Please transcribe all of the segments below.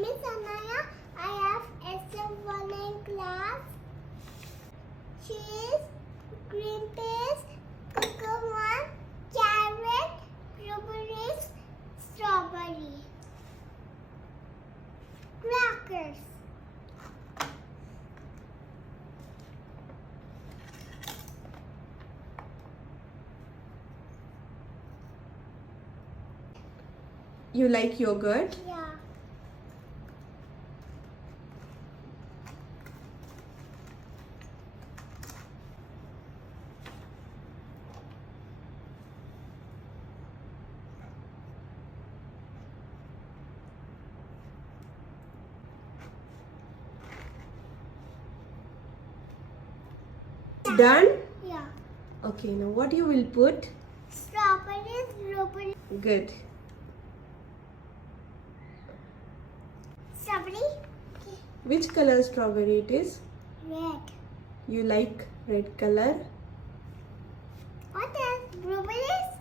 name is Anaya. I have SM1 in class. Cheese, green peas, cucumber, carrot, blueberries, strawberry, crackers. You like yogurt? Yeah. Done? Yeah. Okay, now what you will put? Strawberries, blueberries. Good. Strawberry. Which color strawberry it is? Red. You like red color? What else? Blueberries?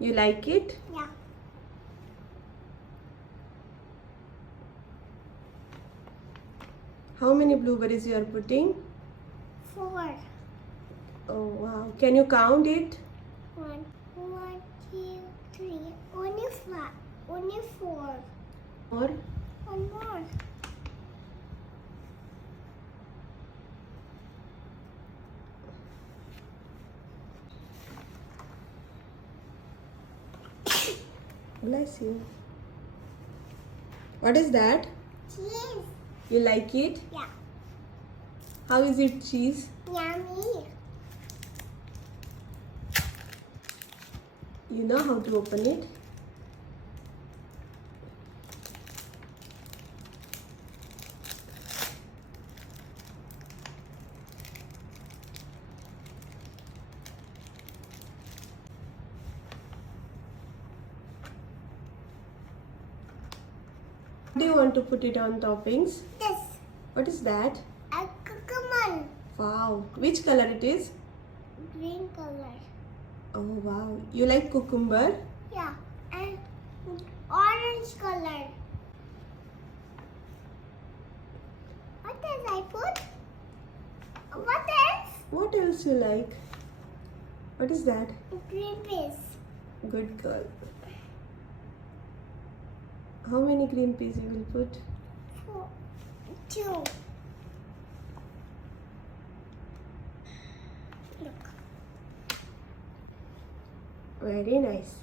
You like it? Yeah. How many blueberries you are putting? 4. Oh wow. Can you count it? 1, 2, 3. Only 5. Only 4. Or? One more. Bless you. What is that? Cheese. You like it? Yeah. How is it cheese? Yummy. You know how to open it? Do you want to put it on toppings? This. What is that? A cucumber. Wow. Which color it is? Green color. Oh wow. You like cucumber? Yeah. And orange color. What else I put? What else? What else you like? What is that? Green peas. Good girl. How many green peas you will put? 4. 2. Look. Very nice.